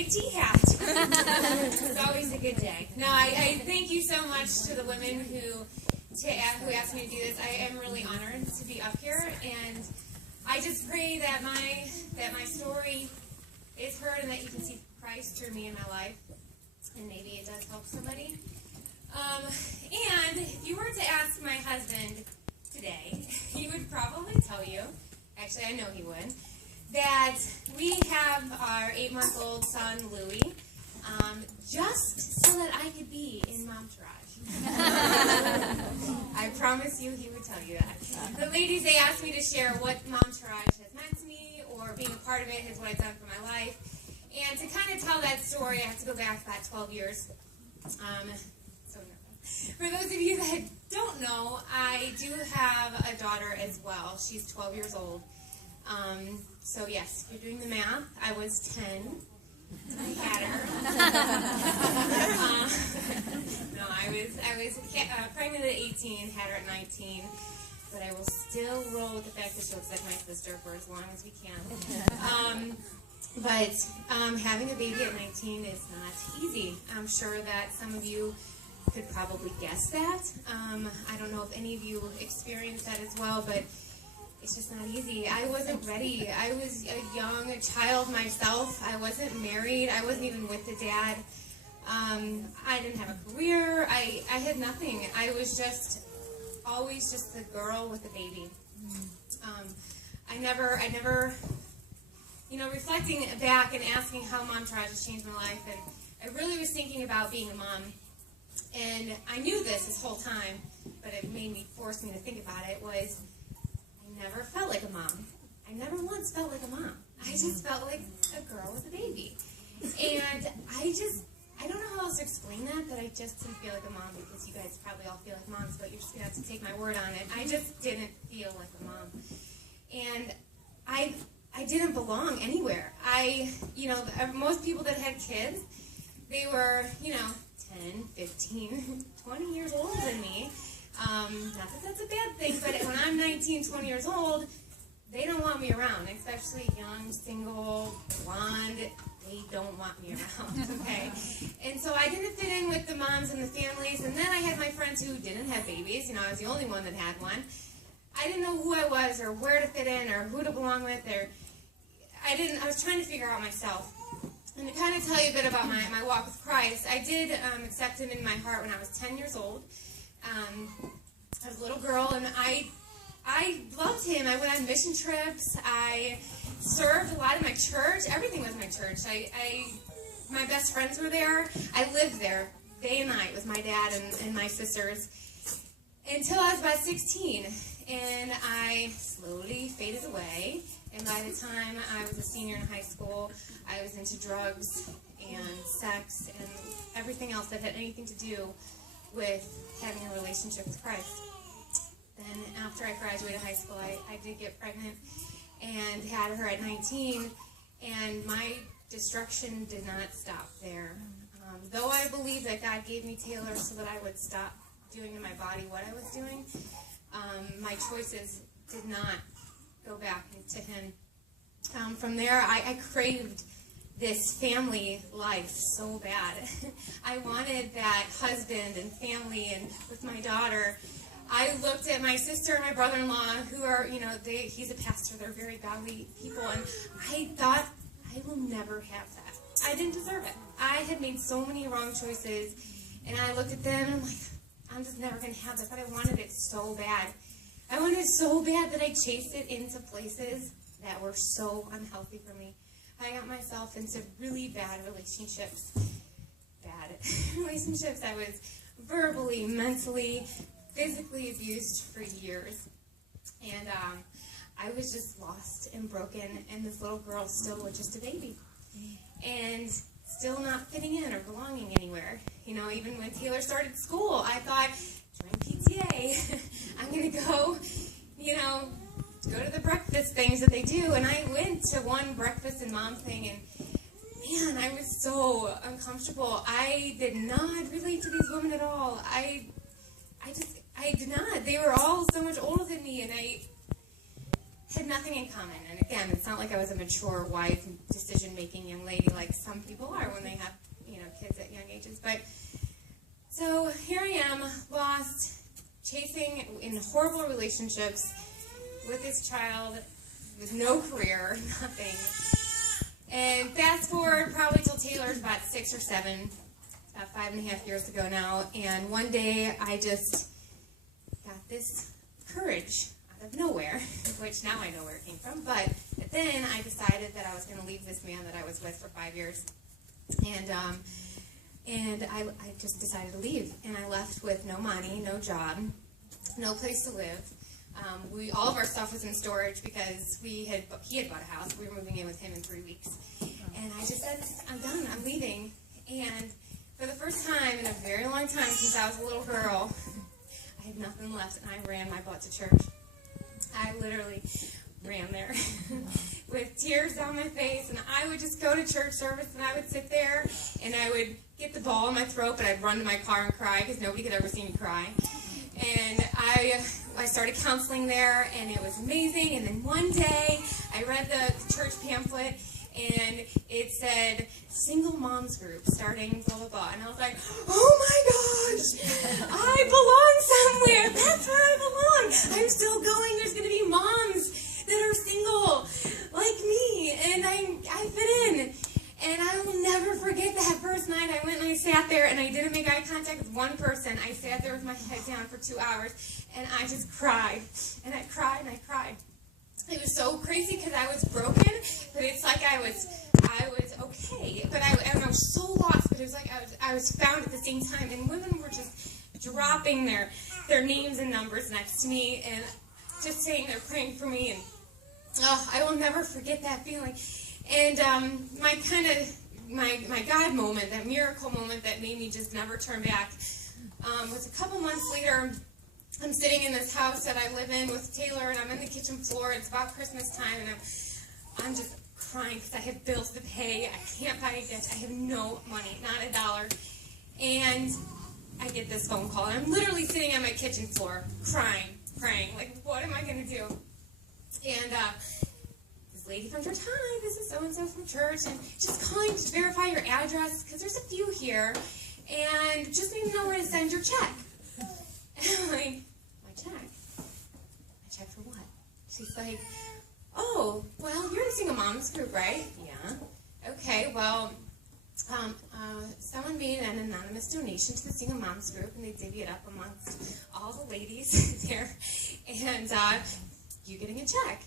big T hat. It's always a good day. No, I thank you so much to the women who asked me to do this. I am really honored to be up here, and I just pray that my story is heard and that you can see Christ through me in my life, and maybe it does help somebody. And if you were to ask my husband today, he would probably tell you, actually I know he would, that we have our 8-month-old son, Louie, just so that I could be in Momtourage. I promise you he would tell you that. The ladies, they asked me to share what Momtourage has meant to me, or being a part of it is what I've done for my life. And to kind of tell that story, I have to go back about 12 years. So nervous. For those of you that don't know, I do have a daughter as well. She's 12 years old. So yes, if you're doing the math, I was 10. I had her. No, I was pregnant at 18, had her at 19. But I will still roll with the fact that she looks like my sister for as long as we can. But having a baby at 19 is not easy. I'm sure that some of you could probably guess that. I don't know if any of you experienced that as well, but it's just not easy. I wasn't ready. I was a child myself. I wasn't married. I wasn't even with the dad. I didn't have a career. I had nothing. I was just always just the girl with the baby. I never, reflecting back and asking how Momtourage has changed my life, and I really was thinking about being a mom. And I knew this whole time, but it forced me to think about it, was I never felt like a mom. I never once felt like a mom. I just felt like a girl with a baby. And I don't know how else to explain that I just didn't feel like a mom, because you guys probably all feel like moms, but you're just going to have to take my word on it. I just didn't feel like a mom. And I didn't belong anywhere. Most people that had kids, they were, 10, 15, 20 years older than me. Not that that's a bad thing, but when I'm 19, 20 years old, they don't want me around, especially young, single, blonde. They don't want me around, okay? And so I didn't fit in with the moms and the families, and then I had my friends who didn't have babies. I was the only one that had one. I didn't know who I was or where to fit in or who to belong with, I was trying to figure out myself. And to kind of tell you a bit about my walk with Christ, I did accept Him in my heart when I was 10 years old. I was a little girl, and I loved Him. I went on mission trips. I served a lot in my church. Everything was my church. My best friends were there. I lived there day and night with my dad and my sisters until I was about 16. And I slowly faded away. And by the time I was a senior in high school, I was into drugs and sex and everything else that had anything to do with having a relationship with Christ. Then after I graduated high school, I did get pregnant and had her at 19, and my destruction did not stop there. Though I believe that God gave me Taylor so that I would stop doing in my body what I was doing, my choices did not go back to Him. From there, I craved this family life so bad. I wanted that husband and family, and with my daughter, I looked at my sister and my brother-in-law, who are, he's a pastor, they're very godly people, and I thought, I will never have that. I didn't deserve it. I had made so many wrong choices, and I looked at them, and I'm like, I'm just never going to have this, but I wanted it so bad. I wanted it so bad that I chased it into places that were so unhealthy for me. I got myself into really bad relationships. I was verbally, mentally, physically abused for years. And I was just lost and broken, and this little girl still was just a baby. And still not fitting in or belonging anywhere. Even when Taylor started school, I thought, join PTA. I'm going to go, go to the breakfast things that they do. And I went to one breakfast and mom thing, and man, I was so uncomfortable. I did not relate to these women at all. I did not. They were all so much older than me, and had nothing in common. And again, it's not like I was a mature, wise, decision-making young lady like some people are when they have, kids at young ages. But so here I am, lost, chasing in horrible relationships with this child with no career, nothing. And fast forward probably till Taylor's about 6 or 7, about 5.5 years ago now. And one day I just got this courage out of nowhere, which now I know where it came from. But then I decided that I was going to leave this man that I was with for 5 years. And I just decided to leave. And I left with no money, no job, no place to live. All of our stuff was in storage because he had bought a house. We were moving in with him in 3 weeks. And I just said, I'm done, I'm leaving. And for the first time in a very long time since I was a little girl, I had nothing left, and I ran my butt to church. I literally ran there with tears down my face, and I would just go to church service, and I would sit there, and I would get the ball in my throat, but I'd run to my car and cry because nobody could ever see me cry. And I started counseling there, and it was amazing. And then one day, I read the church pamphlet, and it said, single moms group starting blah, blah, blah. And I was like, oh my gosh, I belong somewhere. That's where I belong. I'm still going. There's going to be moms that are single like me, and I fit in. And I will never forget that first night I went and I sat there, and I didn't make eye contact with one person. I sat there with my head down for 2 hours, and I just cried. And I cried, and I cried. It was so crazy because I was broken, but it's like I was okay. But I was so lost, but it was like I was found at the same time. And women were just dropping their names and numbers next to me, and just saying they're praying for me. And I will never forget that feeling. And my God moment, that miracle moment that made me just never turn back, was a couple months later. I'm sitting in this house that I live in with Taylor, and I'm on the kitchen floor. It's about Christmas time, and I'm just crying because I have bills to pay. I can't buy a gift. I have no money, not a dollar. And I get this phone call, and I'm literally sitting on my kitchen floor crying, like, what am I going to do? And this lady from church, hi, this is so-and-so from church, and just calling to verify your address because there's a few here, and just need to know where to send your check. And I'm like, my check? My check for what? She's like, oh, well, you're in the Single Moms group, right? Yeah. Okay, well, someone made an anonymous donation to the Single Moms group, and they divvy it up amongst all the ladies there, and you getting a check.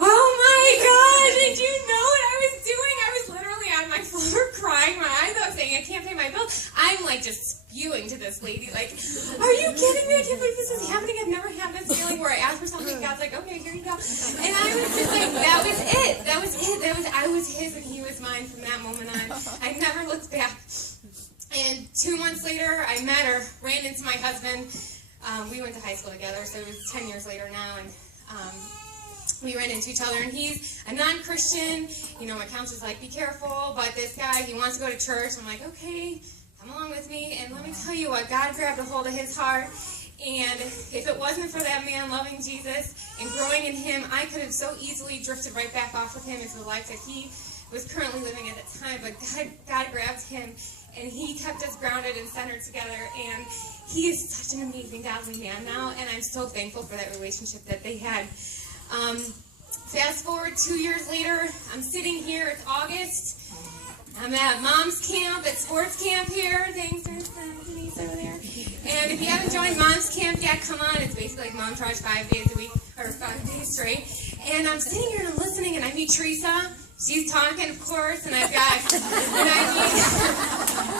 Oh my gosh, did you know what I was doing? I was literally on my floor crying my eyes out saying I can't pay my bill. I'm like just spewing to this lady like, are you kidding me? I can't believe this is happening. I've never had this feeling where I ask for something and God's like, okay, here you go. And I was just like, that was it. I was his and he was mine from that moment on. I never looked back. And 2 months later, I met her, ran into my husband. We went to high school together, so it was 10 years later now, and we ran into each other, and he's a non-Christian. My counselor's like, be careful, but this guy, he wants to go to church. I'm like, okay, come along with me, and let me tell you what, God grabbed a hold of his heart, and if it wasn't for that man loving Jesus and growing in him, I could have so easily drifted right back off with him into the life that he was currently living at the time, but God grabbed him, and he kept us grounded and centered together, and he is such an amazing, godly man now, and I'm so thankful for that relationship that they had. Fast forward 2 years later, I'm sitting here, it's August, I'm at Mom's Camp, at sports camp here, thanks for Denise over there, and if you haven't joined Mom's Camp yet, come on, it's basically like Mom Charge 5 days a week, or 5 days straight, and I'm sitting here and I'm listening, and I meet Teresa. She's talking, of course, and I've got,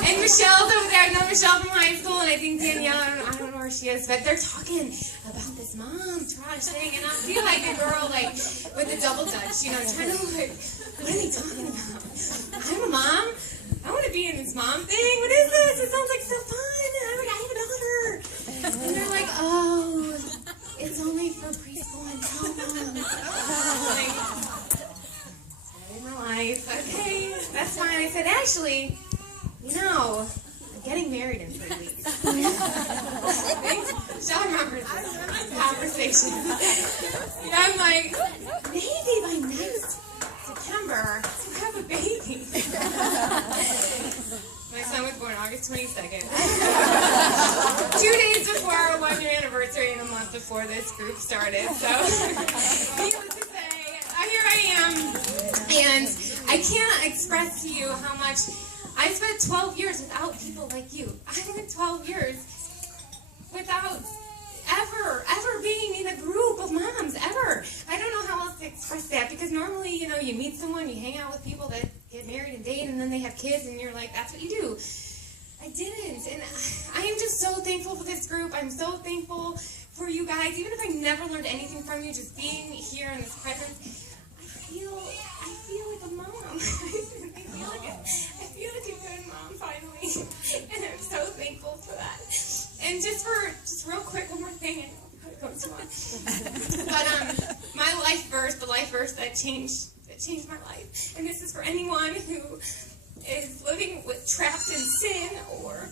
and Michelle's over there. I know Michelle from high school, and I think Danielle, I don't know where she is, but they're talking about this mom trash thing, and I feel like a girl, like, with the double dutch, trying to, like, what are they talking about? I'm a mom. I want to be in this mom thing. What is this? It sounds like so fun. I have a daughter. And they're like, oh, it's only for preschool and like, my life. Okay, that's fine. I said, actually, getting married in 3 weeks. Sean remembers this conversation. And I'm like, maybe by next September, we'll have a baby. My son was born August 22nd. 2 days before our 1-year anniversary and a month before this group started. So, needless to say, here I am. And I can't express to you how much I spent 12 years without people like you. I went 12 years without ever being in a group of moms, ever. I don't know how else to express that, because normally, you meet someone, you hang out with people that get married and date, and then they have kids, and you're like, that's what you do. I didn't, and I am just so thankful for this group. I'm so thankful for you guys. Even if I never learned anything from you, just being here in this presence, I feel like a mom. I feel like a good mom, finally, and I'm so thankful for that. And just real quick, one more thing, I know how to go too much. But my life verse, the life verse that changed my life, and this is for anyone who is living trapped in sin, or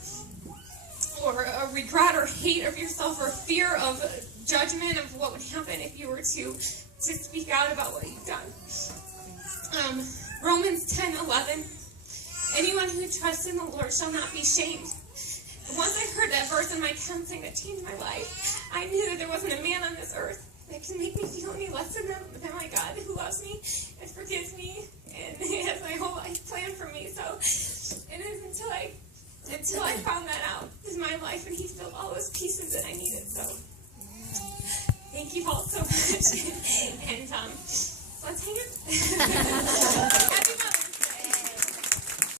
a regret or hate of yourself, or fear of judgment of what would happen if you were to speak out about what you've done. Romans 10:11. Anyone who trusts in the Lord shall not be shamed. Once I heard that verse in my counseling that changed my life, I knew that there wasn't a man on this earth that can make me feel any less than my God, who loves me and forgives me and has my whole life planned for me. So it is until I found that out in my life, and He filled all those pieces that I needed. So thank you all so much. And let's hang out. Happy Mother's Day.